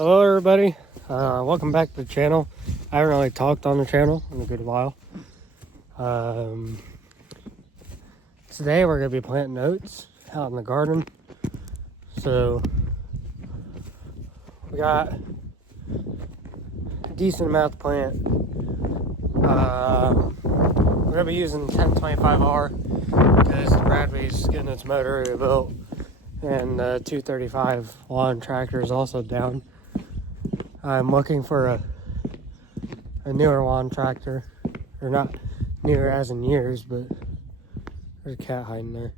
Hello everybody, welcome back to the channel. I haven't really talked on the channel in a good while. Today we're going to be planting oats out in the garden. So we got a decent amount to plant. We're going to be using 1025r because Bradley's getting its motor rebuilt, and the 235 lawn tractor is also down. I'm looking for a newer lawn tractor, or not newer as in years, but there's a cat hiding there.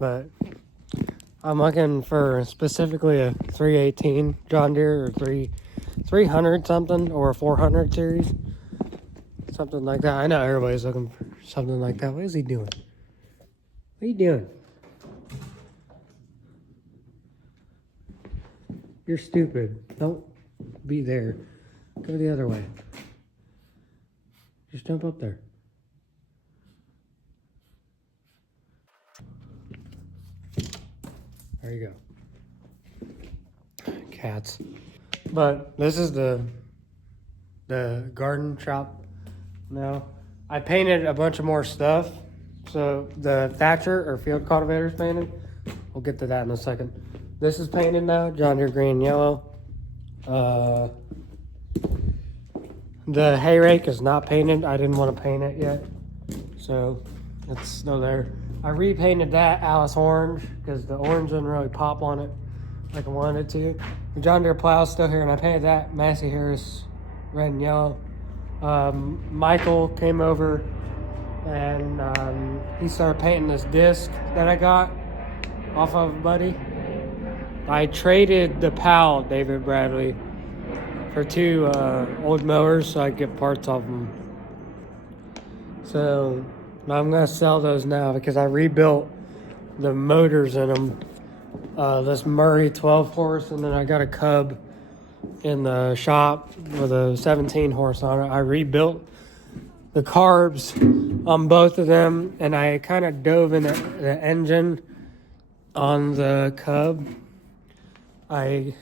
But I'm looking for specifically a 318 John Deere or 300 something, or a 400 series, something like that. I know everybody's looking for something like that. What is he doing? What are you doing? You're stupid. Don't be there. Go the other way. Just jump up there. There you go. Cats. But this is the garden shop now. I painted a bunch of more stuff. So the Thatcher or field cultivator is painted. We'll get to that in a second. This is painted now, John Deere green and yellow. The hay rake is not painted. I didn't want to paint it yet, so it's still there. I repainted that Alice orange because the orange didn't really pop on it like I wanted it to. The John Deere plow is still here, and I painted that Massey Harris red and yellow. Michael came over and he started painting this disc that I got off of a buddy. I traded the pal, David Bradley, for two old mowers so I could get parts off them. So I'm going to sell those now because I rebuilt the motors in them. This Murray 12 horse, and then I got a Cub in the shop with a 17 horse on it. I rebuilt the carbs on both of them, and I kind of dove in the engine on the Cub. I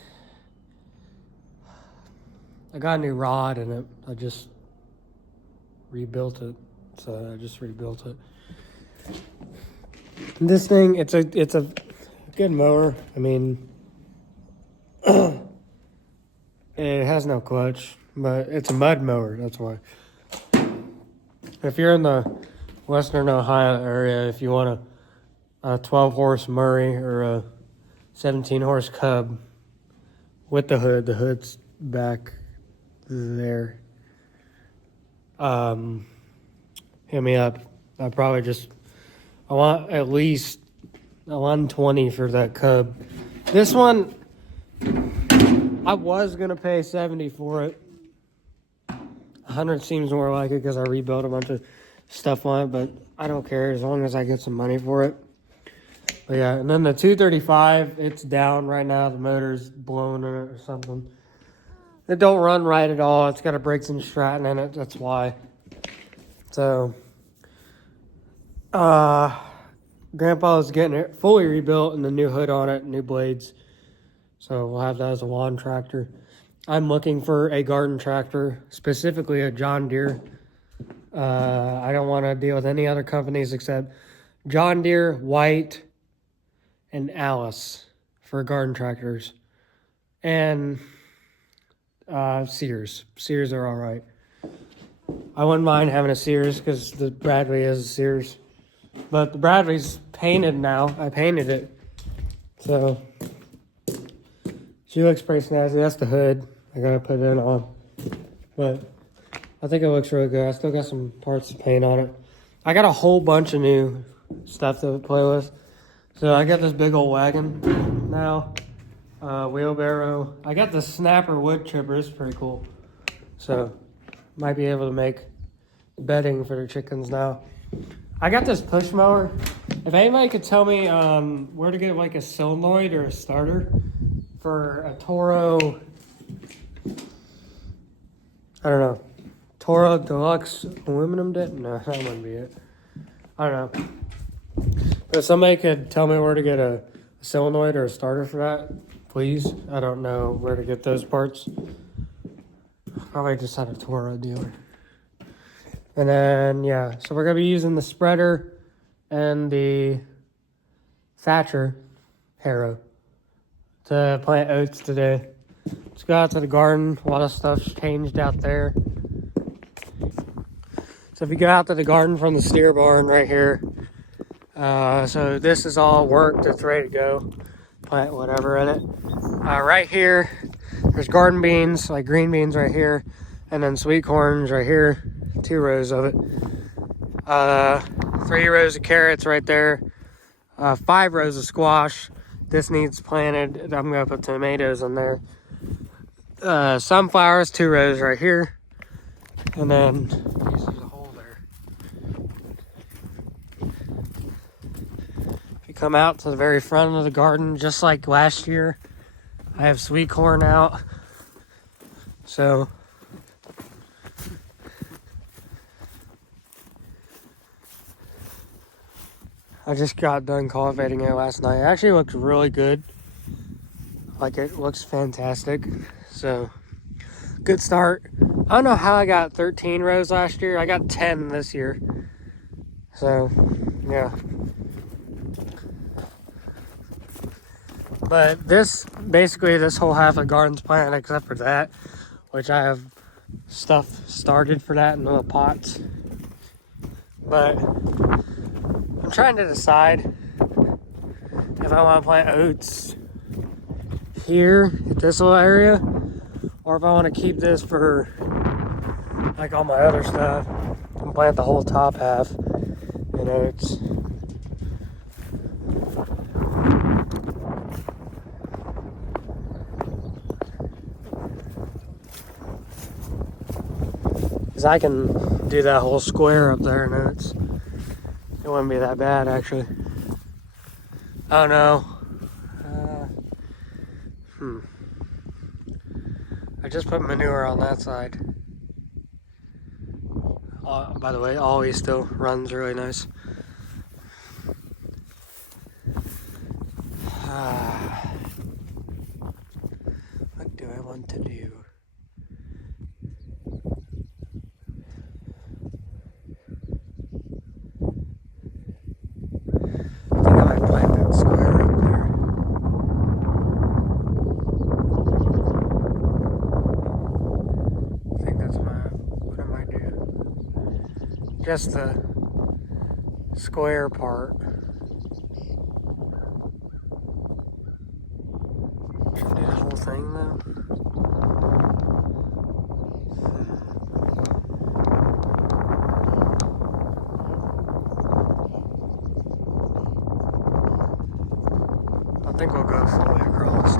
got a new rod in it. I just rebuilt it. So I just rebuilt it. This thing, it's a good mower. I mean, it has no clutch, but it's a mud mower. That's why. If you're in the Western Ohio area, if you want a 12 horse Murray or a 17 horse Cub with the hood's back there, hit me up. I want at least a 120 for that Cub. This one, I was gonna pay 70 for it. 100 seems more like it because I rebuilt a bunch of stuff on it, but I don't care as long as I get some money for it. But yeah, and then the 235, it's down right now. The motor's blowing in it or something. It don't run right at all. It's got a brakes and Stratton in it. That's why. So, Grandpa is getting it fully rebuilt and the new hood on it, new blades. So we'll have that as a lawn tractor. I'm looking for a garden tractor, specifically a John Deere. I don't want to deal with any other companies except John Deere, White, and Alice for garden tractors. And Sears. Sears are all right. I wouldn't mind having a Sears because the Bradley is a Sears. But the Bradley's painted now. I painted it. So she looks pretty snazzy. That's the hood. I gotta put it on. But I think it looks really good. I still got some parts to paint on it. I got a whole bunch of new stuff to play with. So I got this big old wagon now. Wheelbarrow. I got the snapper wood chipper. It's pretty cool. So might be able to make bedding for the chickens now. I got this push mower. If anybody could tell me where to get like a solenoid or a starter for a Toro, I don't know, Toro Deluxe aluminum dip? No, that wouldn't be it. I don't know. If somebody could tell me where to get a solenoid or a starter for that, please. I don't know where to get those parts. Probably just at a Toro dealer. And then, yeah, so we're going to be using the spreader and the Thatcher harrow to plant oats today. Let's go out to the garden. A lot of stuff's changed out there. So if you go out to the garden from the steer barn right here, so this is all worked. It's ready to go. Plant whatever in it. Right here, there's garden beans, like green beans right here, and then sweet corns right here. 2 rows of it. 3 rows of carrots right there. 5 rows of squash. This needs planted. I'm gonna put tomatoes in there. Sunflowers, 2 rows right here. And then, there's a hole there. If you come out to the very front of the garden, just like last year, I have sweet corn out. So, I just got done cultivating it last night. It actually looks really good. Like, it looks fantastic. So, good start. I don't know how I got 13 rows last year. I got 10 this year. So, yeah. But this whole half of the garden's planted except for that, which I have stuff started for that in little pots. But I'm trying to decide if I want to plant oats here at this little area, or if I want to keep this for like all my other stuff and plant the whole top half in oats. Because I can do that whole square up there in oats. It wouldn't be that bad, actually. Oh no. I just put manure on that side. By the way, always still runs really nice. What do I want to do? I think I might plant that square up there. I think that's what I might do. Just the square part. Should I do the whole thing though? I think we'll go fully across.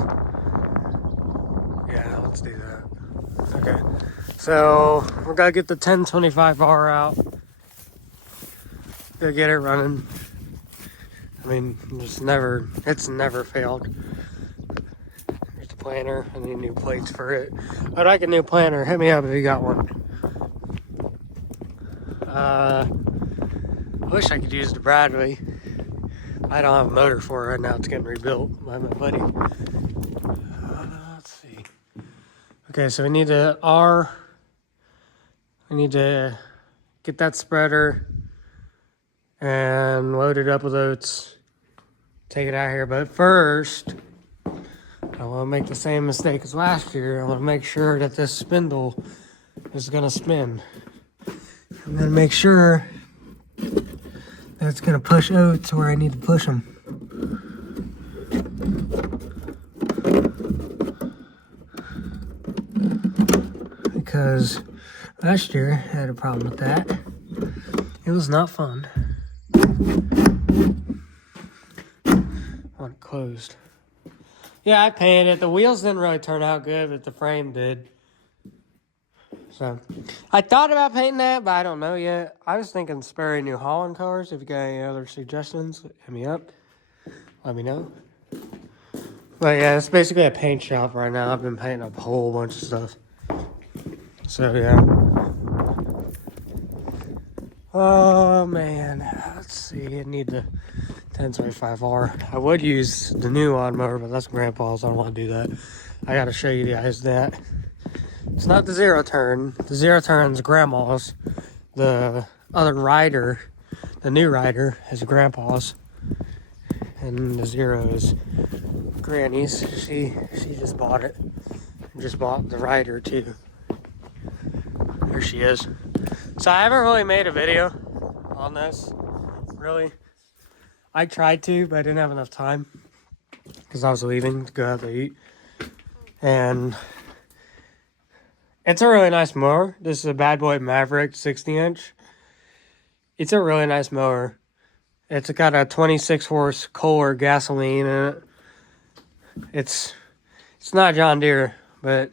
Yeah, let's do that. Okay, so we're gonna get the 1025R out. Go get it running. I mean, it's never failed. There's the planter. I need new plates for it. I'd like a new planter. Hit me up if you got one. I wish I could use the Bradley. I don't have a motor for it right now. It's getting rebuilt by my buddy. Let's see. Okay, so we need to get that spreader and load it up with oats. Take it out here. But first, I want to make the same mistake as last year. I want to make sure that this spindle is going to spin. I'm going to make sure that it's going to push oats where I need to push them. Because last year I had a problem with that. It was not fun. Want it closed. Yeah, I painted it. The wheels didn't really turn out good, but the frame did. So, I thought about painting that, but I don't know yet. I was thinking Sperry New Holland colors. If you got any other suggestions, hit me up. Let me know. But yeah, it's basically a paint shop right now. I've been painting up a whole bunch of stuff. So yeah. Oh man, let's see. I need to 1025R. I would use the new lawnmower, but that's Grandpa's. I don't want to do that. I got to show you guys that. It's not the zero turn. The zero turn's Grandma's. The other rider, the new rider, is Grandpa's. And the zero is Granny's. She just bought it. Just bought the rider too. There she is. So I haven't really made a video on this, really. I tried to, but I didn't have enough time because I was leaving to go out to eat. And it's a really nice mower. This is a Bad Boy Maverick 60-inch. It's a really nice mower. It's got a 26 horse Kohler gasoline in it. It's not John Deere, but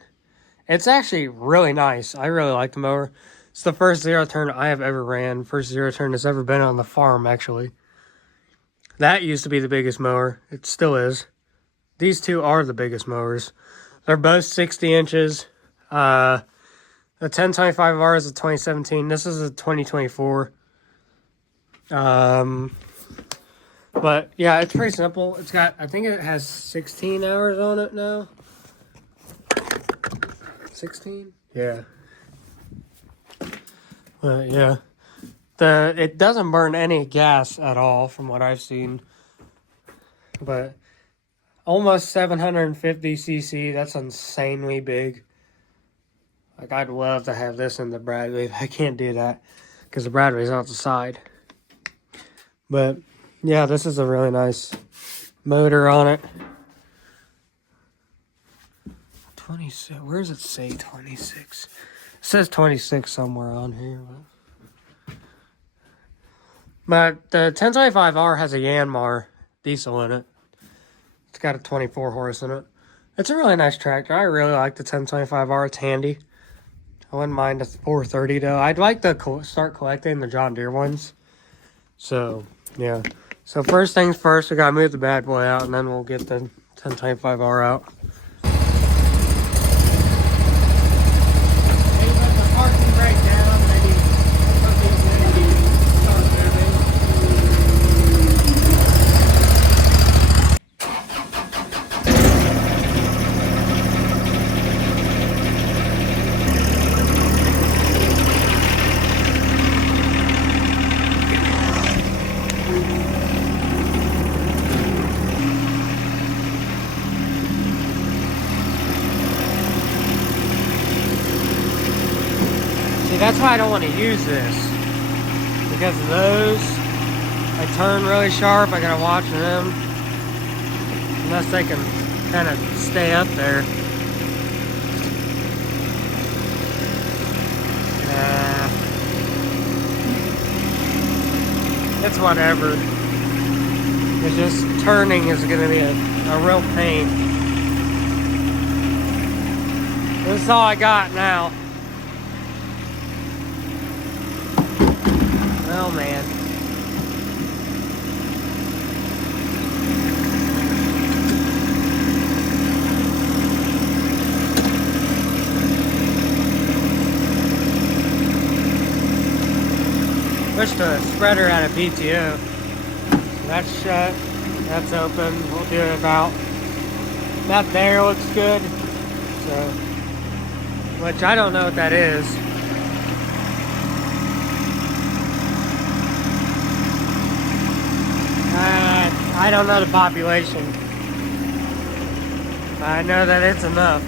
it's actually really nice. I really like the mower. It's the first zero turn I have ever ran. First zero turn that's ever been on the farm, actually. That used to be the biggest mower. It still is. These two are the biggest mowers. They're both 60 inches. The 1025R is a 2017. This is a 2024. But yeah, it's pretty simple. It's got, I think it has 16 hours on it now. 16? Yeah. But yeah. It doesn't burn any gas at all from what I've seen. But almost 750 cc, that's insanely big. Like, I'd love to have this in the Bradley. I can't do that because the Bradley's out the side. But yeah, this is a really nice motor on it. 26. Where does it say 26? It says 26 somewhere on here. But the 1025R has a Yanmar diesel in it. It's got a 24 horse in it. It's a really nice tractor. I really like the 1025R. It's handy. I wouldn't mind the 430 though. I'd like to start collecting the John Deere ones. So, yeah. So first things first, we gotta move the bad boy out, and then we'll get the 1025R out. That's why I don't want to use this, because of those. I turn really sharp. I gotta watch them unless they can kind of stay up there. It's whatever. It's just turning is gonna be a real pain. This is all I got now. Oh man. Wish the spreader had a PTO. That's shut. That's open. We'll do it about. That there looks good. So, which I don't know what that is. I don't know the population. I know that it's enough.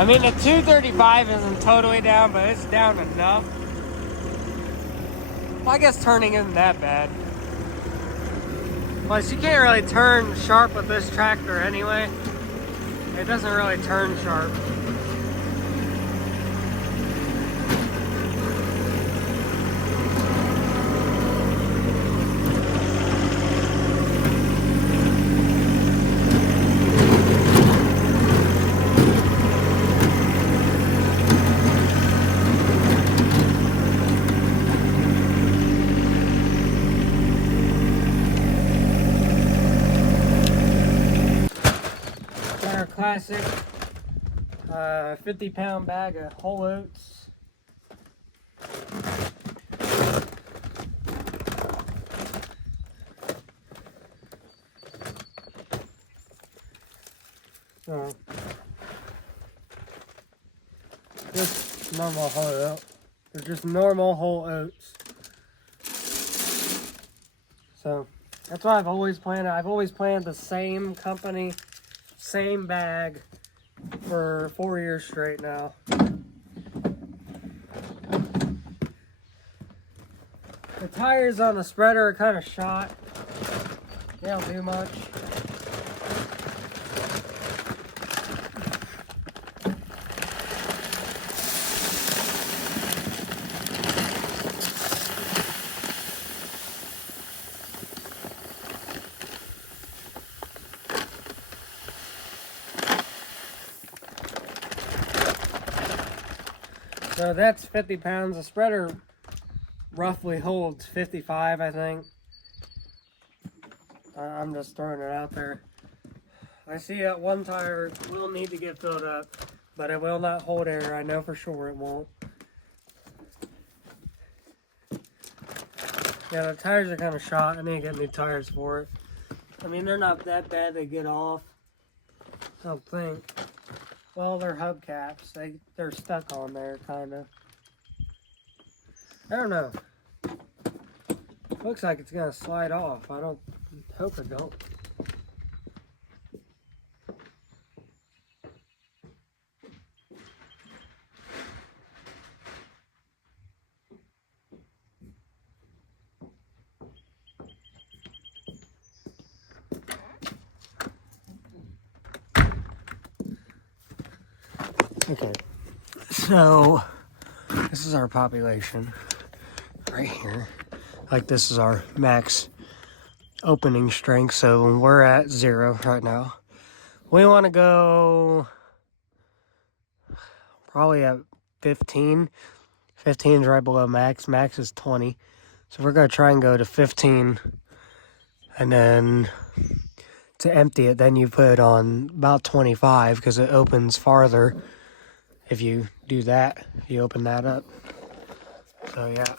I mean, the 235 isn't totally down, but it's down enough. Well, I guess turning isn't that bad. Plus, you can't really turn sharp with this tractor anyway. It doesn't really turn sharp. classic 50-pound bag of whole oats. So, just normal whole oats. They're just normal whole oats. So, that's what I've always planned. I've always planned the same company, same bag for 4 years straight now. The tires on the spreader are kind of shot. They don't do much. So that's 50 pounds. The spreader roughly holds 55, I think. I'm just throwing it out there. I see that one tire will need to get filled up, but it will not hold air. I know for sure it won't. Yeah, the tires are kind of shot. I need to get new tires for it. I mean, they're not that bad to get off. I don't think. Well, they're hubcaps. They're stuck on there, kind of. I don't know. Looks like it's going to slide off. I don't hope it don't. Okay, so this is our population right here. Like, this is our max opening strength. So when we're at 0 right now, we want to go probably at 15. 15 is right below max. Max is 20. So we're going to try and go to 15. And then to empty it, then you put it on about 25 because it opens farther if you do that, if you open that up. So yeah.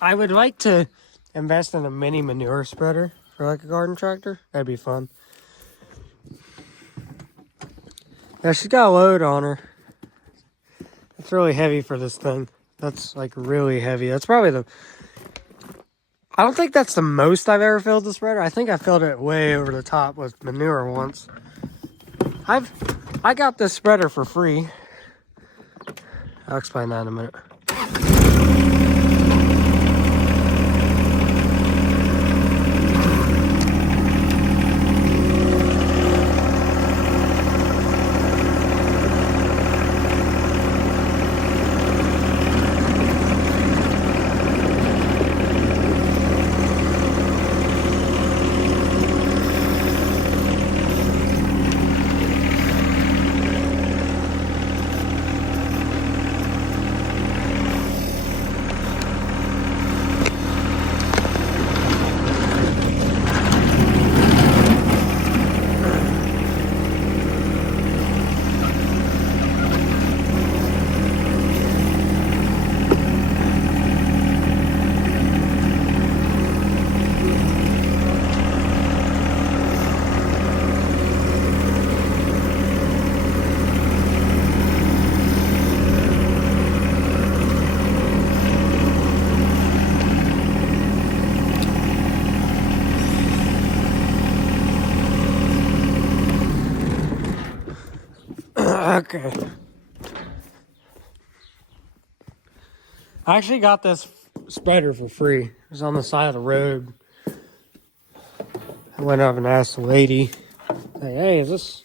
I would like to invest in a mini manure spreader for like a garden tractor. That'd be fun. Yeah, she's got a load on her. It's really heavy for this thing. That's like really heavy. That's probably I don't think that's the most I've ever filled the spreader. I think I filled it way over the top with manure once. I got this spreader for free. I'll explain that in a minute. Okay. I actually got this spreader for free. It was on the side of the road. I went up and asked the lady, hey, is this,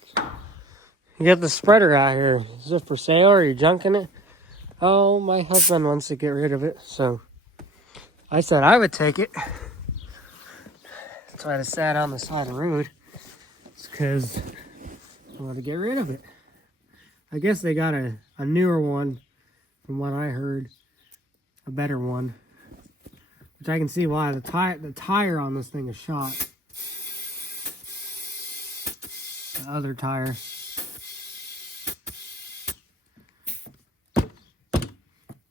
you got the spreader out here. Is it for sale or are you junking it? Oh, my husband wants to get rid of it. So I said I would take it. That's why I sat on the side of the road. It's because I want to get rid of it. I guess they got a newer one, from what I heard, a better one, which I can see why. The tire on this thing is shot. the other tire.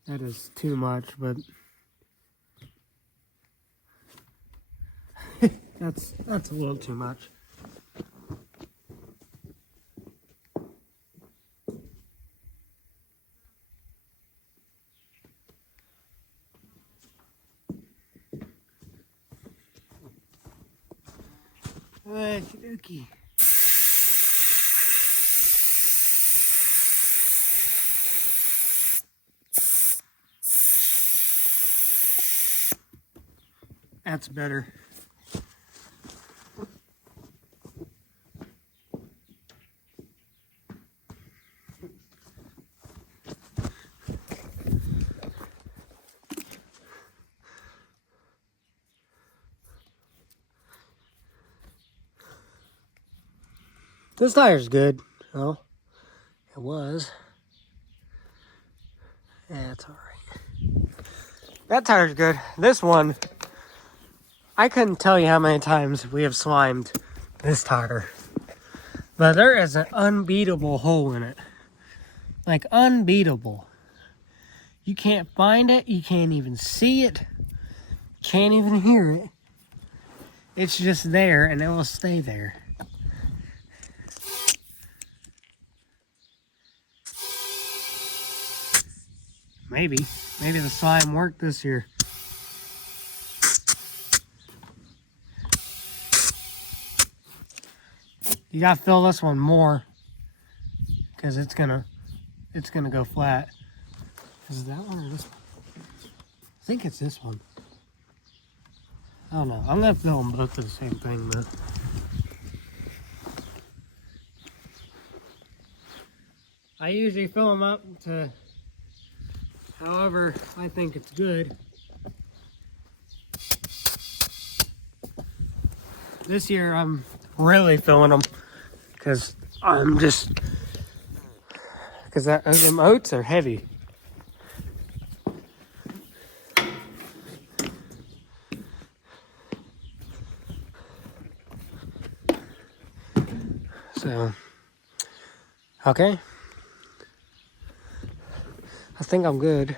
That is too much, but that's a little too much. Okey-dokey. That's better. This tire's good. Well, it was. Yeah, it's alright. That tire's good. This one, I couldn't tell you how many times we have slimed this tire. But there is an unbeatable hole in it. Like, unbeatable. You can't find it. You can't even see it. Can't even hear it. It's just there, and it will stay there. Maybe the slime worked this year. You gotta fill this one more, because it's gonna go flat. Is it that one or this one? I think it's this one. I don't know. I'm gonna fill them both to the same thing, but I usually fill them up to however I think it's good. This year I'm really filling them because them oats are heavy. So, okay. I think I'm good. At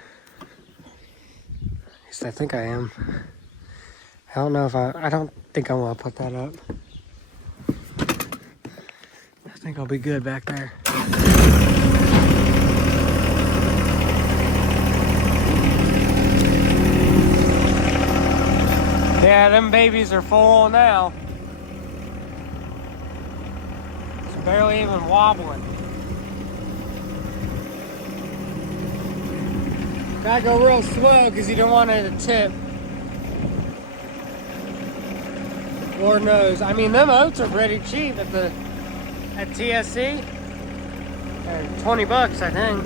least I think I am. I don't know if I don't think I'm gonna put that up. I think I'll be good back there. Yeah, them babies are full now. It's barely even wobbling. Gotta go real slow because you don't want it to tip. Lord knows. I mean, them oats are pretty cheap at TSC. They're $20, I think.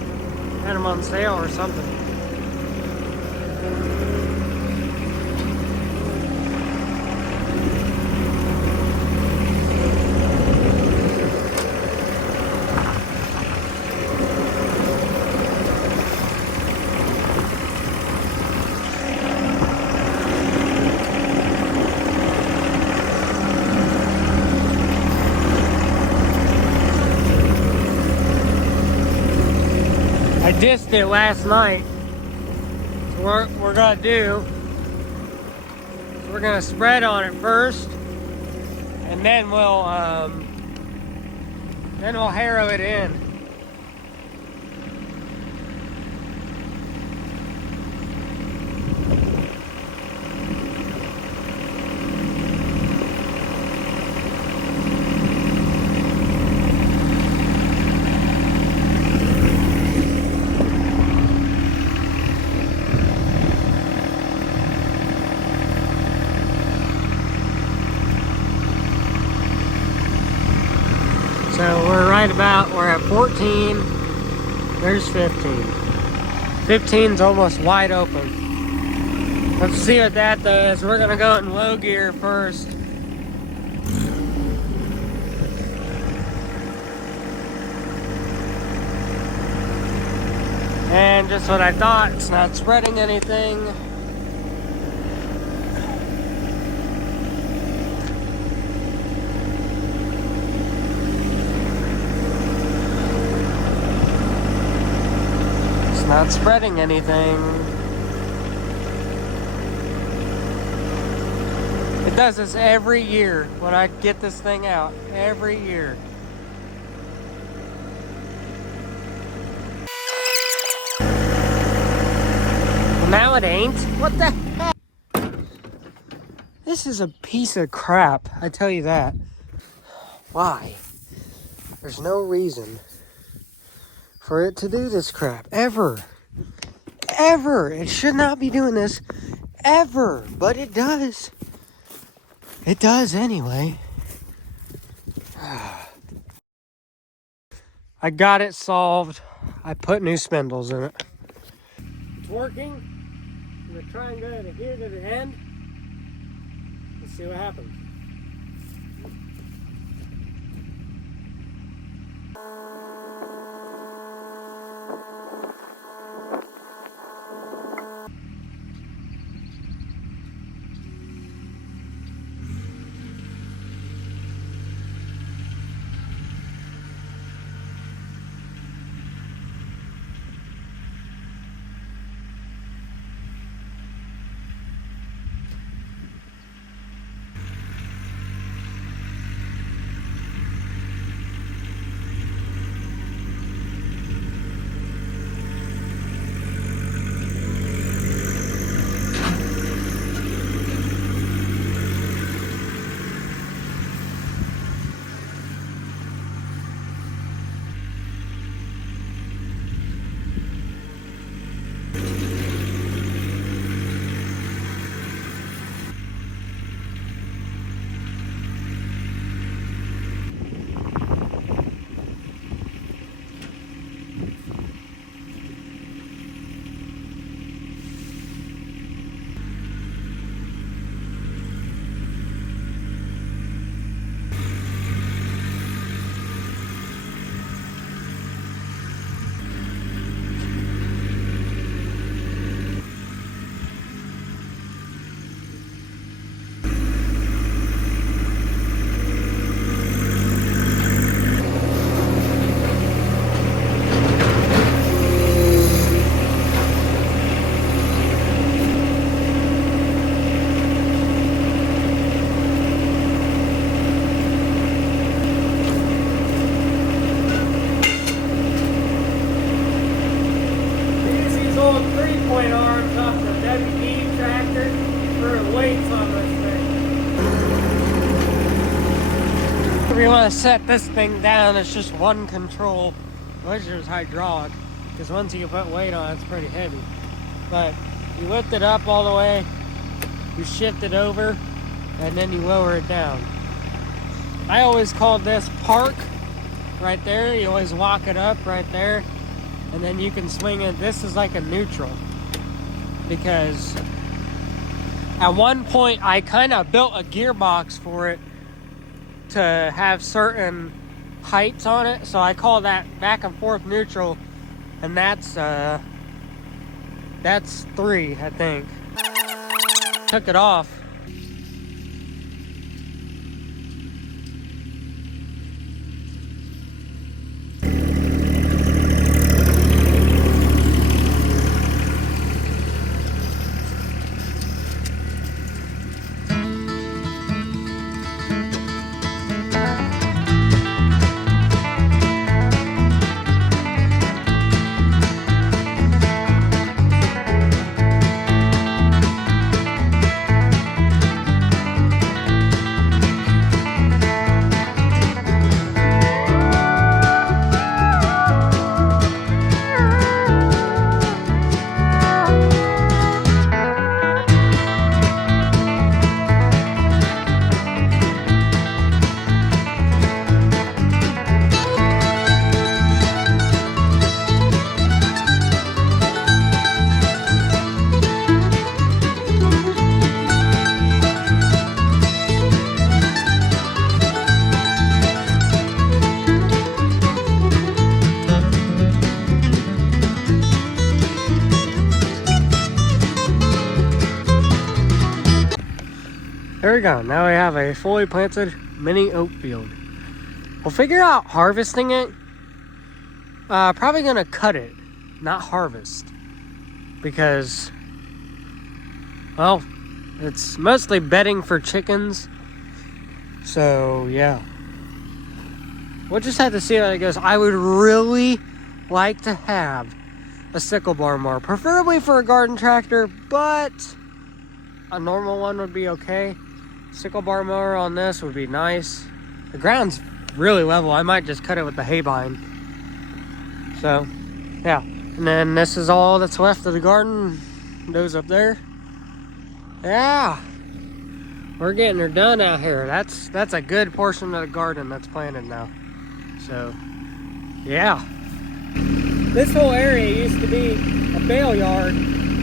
Had them on sale or something. I dissed it last night. So what we're gonna do is we're gonna spread on it first, and then we'll harrow it in. So we're at 14, there's 15. 15's almost wide open. Let's see what that does. We're gonna go in low gear first. And just what I thought, it's not spreading anything. Not spreading anything. It does this every year when I get this thing out. Every year. Well, now it ain't. What the heck? This is a piece of crap, I tell you that. Why? There's no reason for it to do this crap, ever. Ever. It should not be doing this, ever. But it does. It does anyway. I got it solved. I put new spindles in it. It's working. I'm gonna try and go to here to the end. Let's see what happens. If you want to set this thing down, it's just one control, which is hydraulic, because once you put weight on it, it's pretty heavy. But you lift it up all the way, you shift it over, and then you lower it down. I always called this park right there. You always walk it up right there, and then you can swing it. This is like a neutral, because at one point I kind of built a gearbox for it to have certain heights on it, so I call that back and forth neutral, and that's 3, I think. Took it off. There we go. Now we have a fully planted mini oat field. We'll figure out harvesting it. Probably gonna cut it not harvest, because, well, it's mostly bedding for chickens. So yeah, we'll just have to see how it goes. I would really like to have a sickle bar mower, preferably for a garden tractor, but a normal one would be okay. Sickle bar mower on this would be nice. The ground's really level. I might just cut it with the hay bind. So yeah, and then this is all that's left of the garden. Those up there. Yeah, we're getting her done out here. That's a good portion of the garden that's planted now. So yeah, this whole area used to be a bale yard,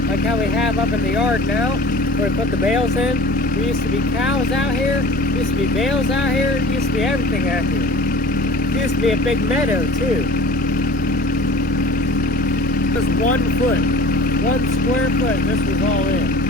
like how we have up in the yard now, where we put the bales in. There used to be cows out here, there used to be bales out here, there used to be everything out here. There used to be a big meadow too. Just 1 foot, 1 square foot, this was all in.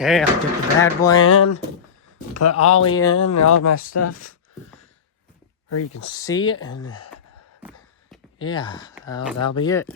Okay, I'll get the bad boy in, put Ollie in and all my stuff where you can see it, and yeah, that'll be it.